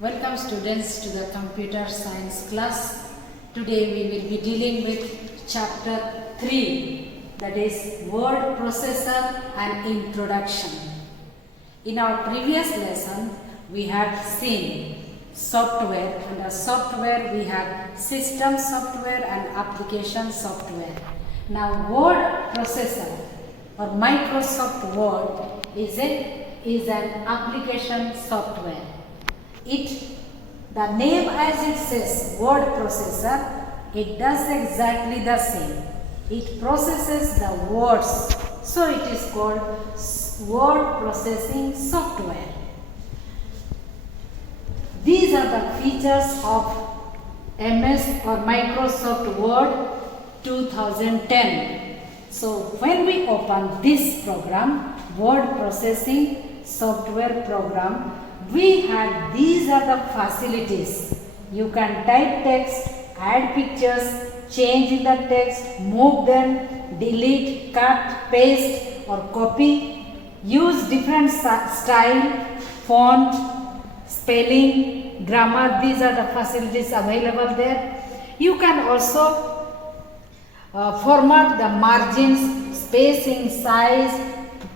Welcome students to the computer science class. Today we will be dealing with chapter 3, that is word processor and introduction. In our previous lesson we had seen software. Under software we had system software and application software. Now word processor or Microsoft Word is an application software. The name as it says word processor, it does exactly the same. It processes the words, so it is called word processing software. These are the features of MS or Microsoft Word 2010. So when we open this program, word processing software program, these are the facilities. You can type text, add pictures, change the text, move them, delete, cut, paste or copy, use different style, font, spelling, grammar. These are the facilities available there. You can also format the margins, spacing, size,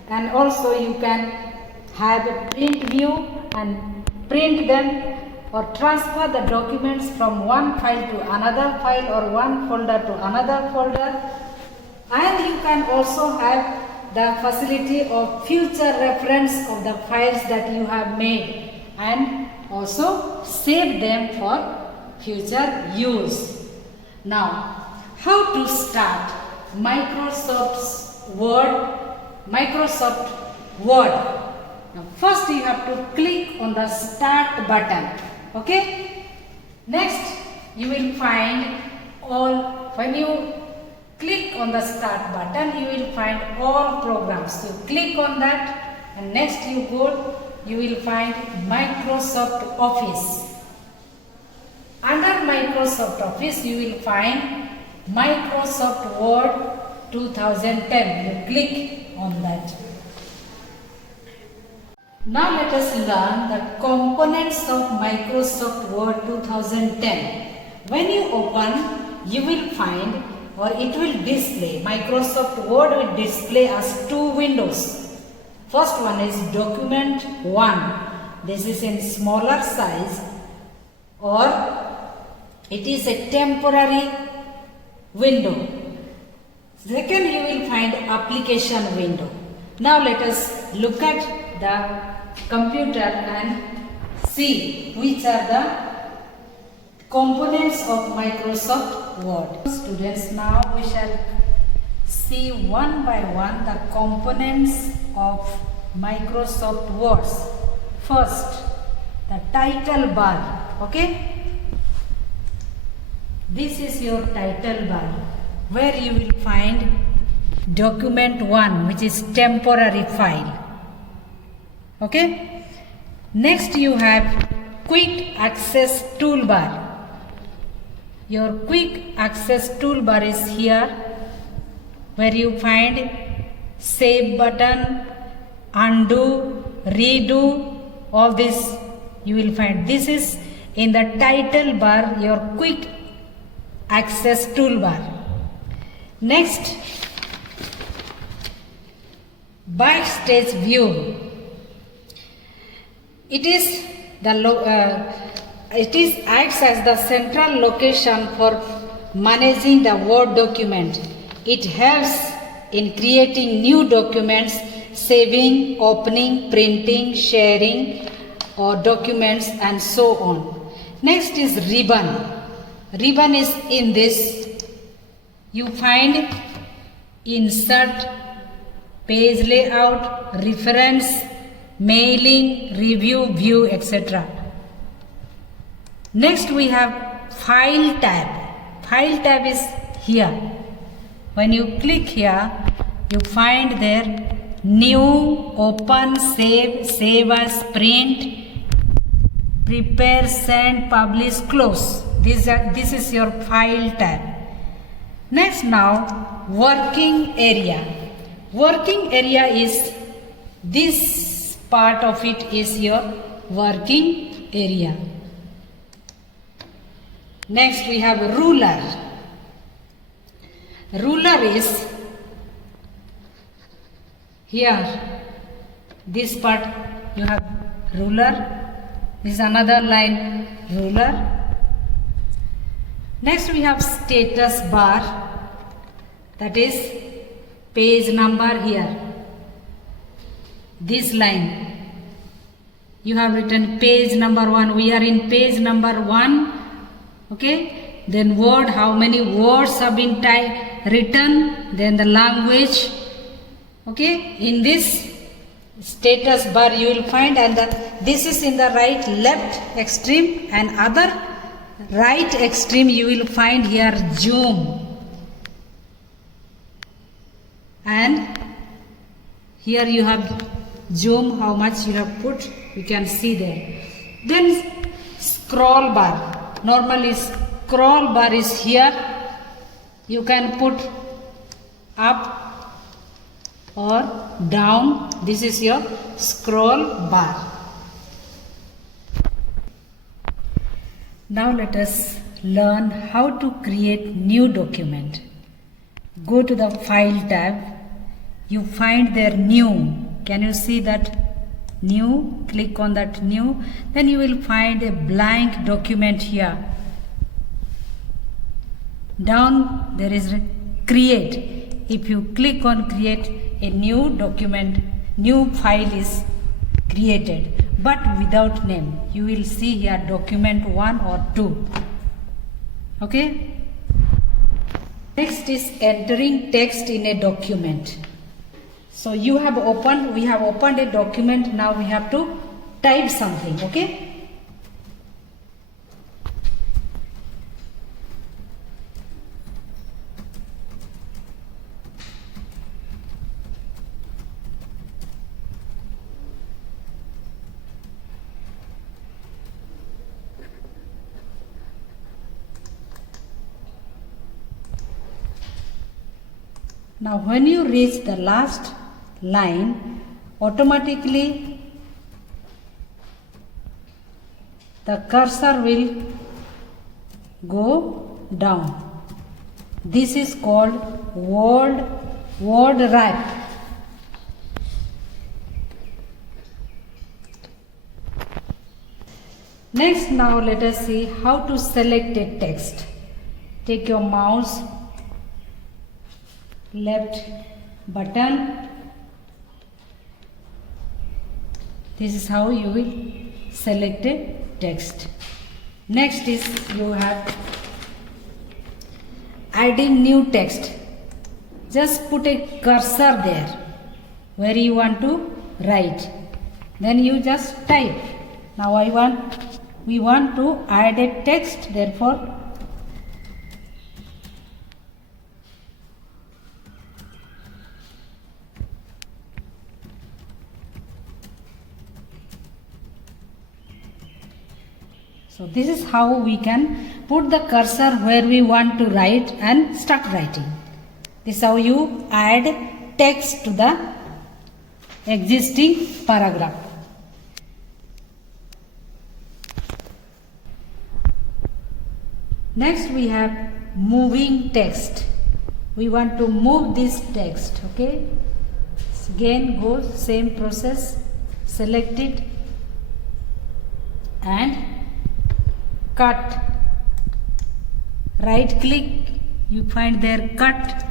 and also you can have a print view and print them or transfer the documents from one file to another file or one folder to another folder, and you can also have the facility of future reference of the files that you have made and also save them for future use. Now, how to start Microsoft Word? Now, first you have to click on the start button. Okay. Next you will find when you click on the start button, you will find all programs. So click on that and next you will find Microsoft Office. Under Microsoft Office you will find Microsoft Word 2010. You click on that. Now let us learn the components of Microsoft Word 2010. When you open, you will find or it will display, Microsoft Word will display as two windows. First one is document 1. This is in smaller size or it is a temporary window. Second, you will find application window. Now let us look at the computer and see which are the components of Microsoft Word. Students, now we shall see one by one the components of Microsoft Word. First, the title bar. Okay, this is your title bar where you will find document 1, which is temporary file. Okay. Next you have quick access toolbar. Your quick access toolbar is here where you find save button, undo, redo, all this you will find. This is in the title bar, your quick access toolbar. Next, backstage view. It acts as the central location for managing the Word document. It helps in creating new documents, saving, opening, printing, sharing documents and so on. Next is ribbon. Ribbon is in this. You find insert, page layout, reference, mailing, review, view, etc. Next we have file tab. File tab is here. When you click here, you find there new, open, save as, print, prepare, send, publish, close. This is your file tab. Next, now working area. Working area is this part of it is your working area. Next we have ruler. Ruler is here, this part you have ruler, this is another line ruler. Next we have status bar, that is page number here, this line you have written page number 1, we are in page number 1, okay. Then word, how many words have been written, then the language, okay. In this status bar you will find, and this is in the right left extreme, and other right extreme you will find here zoom, and here you have zoom, how much you have put, you can see there. Then scroll bar, normally scroll bar is here, you can put up or down, this is your scroll bar. Now let us learn how to create new document. Go to the file tab, you find there new, can you see that new, click on that new, then you will find a blank document here. Down there is create, if you click on create, a new document, new file is created, but without name. You will see here document 1 or 2, okay. Next is entering text in a document. So we have opened a document, now we have to type something, okay. Now when you reach the last line, automatically the cursor will go down. This is called word wrap. Next, now let us see how to select a text. Take your mouse, left button, this is how you will select a text. Next is you have adding new text. Just put a cursor there where you want to write, then you just type. Now we want to add a text, therefore so this is how we can put the cursor where we want to write and start writing. This is how you add text to the existing paragraph. Next we have moving text. We want to move this text, okay. Again go same process, select it and cut, right click, you find there cut,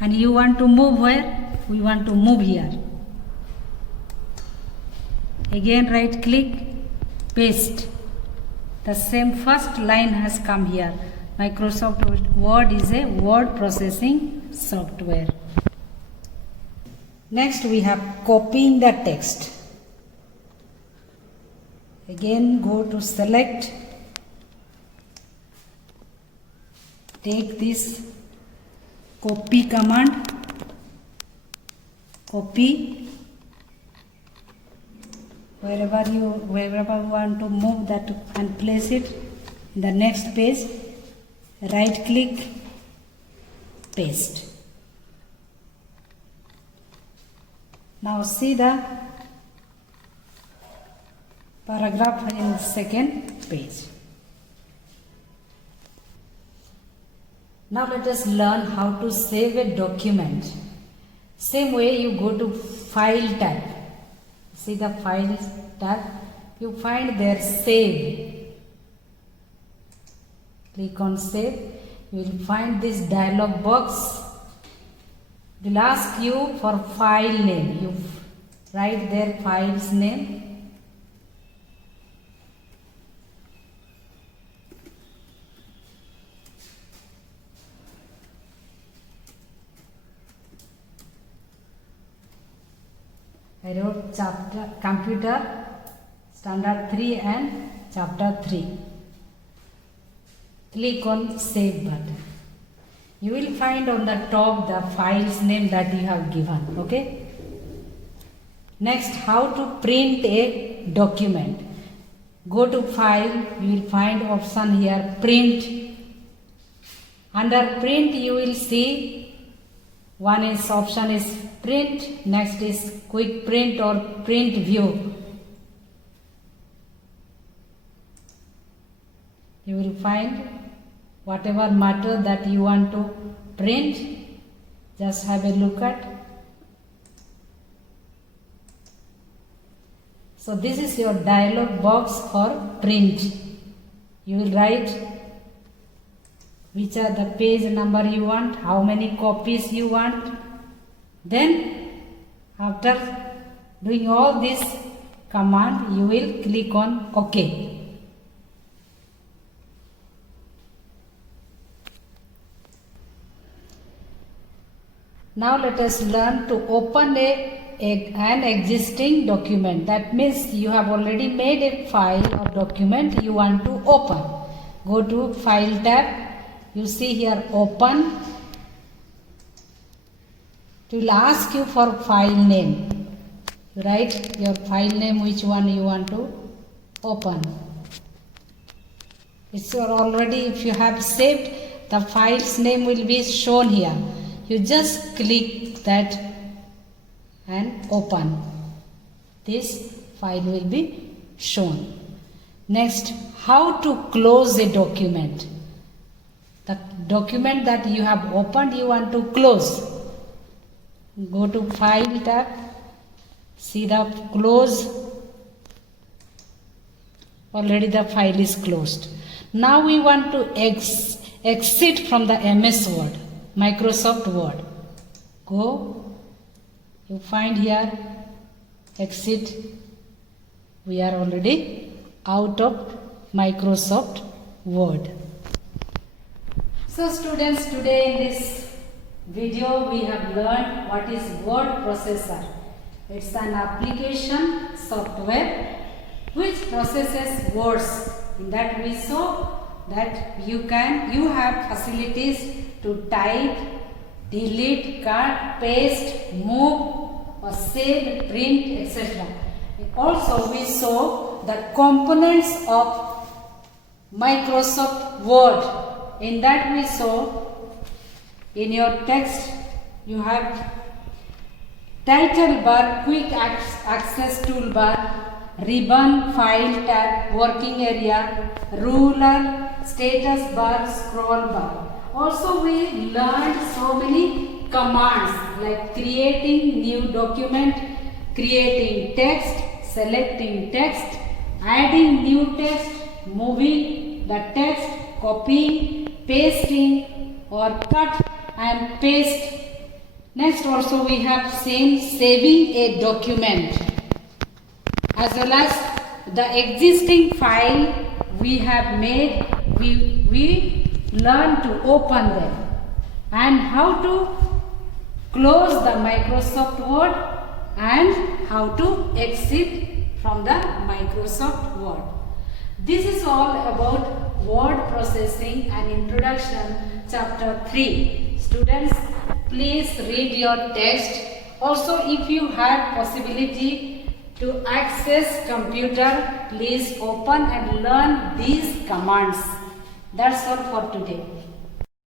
and you want to move where? We want to move here. Again right click, paste. The same first line has come here. Microsoft Word is a word processing software. Next we have copying the text. Again go to select, take this copy command, copy wherever you want to move that and place it in the next page, right click, paste. Now see the paragraph in second page. Now let us learn how to save a document. Same way, you go to File tab. See the Files tab. You find there Save. Click on Save. You will find this dialog box. It will ask you for file name. You write their file's name. I wrote chapter computer standard 3 and chapter 3. Click on save button. You will find on the top the file's name that you have given. Okay. Next, how to print a document. Go to file. You will find option here print. Under print you will see one is option is print, next is quick print or print view. You will find whatever matter that you want to print, just have a look at. So this is your dialog box for print. You will write which are the page number you want, how many copies you want. Then after doing all this command, you will click on OK. Now let us learn to open an existing document. That means you have already made a file or document you want to open. Go to File tab. You see here Open. It will ask you for file name. You write your file name, which one you want to open. It's already, if you have saved, the file's name will be shown here. You just click that and open. This file will be shown. Next, how to close a document. The document that you have opened, you want to close. Go to File tab. See the close. Already the file is closed. Now we want to exit from the MS Word, Microsoft Word. Go. You find here exit. We are already out of Microsoft Word. So students, today in this video we have learned what is word processor. It's an application software which processes words. In that we saw that you have facilities to type, delete, cut, paste, move or save, print, etc. Also we saw the components of Microsoft Word. In that we saw in your text you have title bar, quick access toolbar, ribbon, file tab, working area, ruler, status bar, scroll bar. Also we learned so many commands like creating new document, creating text, selecting text, adding new text, moving the text, copying, pasting or cut and paste. Next also we have saving a document, as well as the existing file we have made, we learn to open them and how to close the Microsoft Word and how to exit from the Microsoft Word. This is all about word processing and introduction chapter 3. Students, please read your text. Also, if you have possibility to access computer, please open and learn these commands. That's all for today.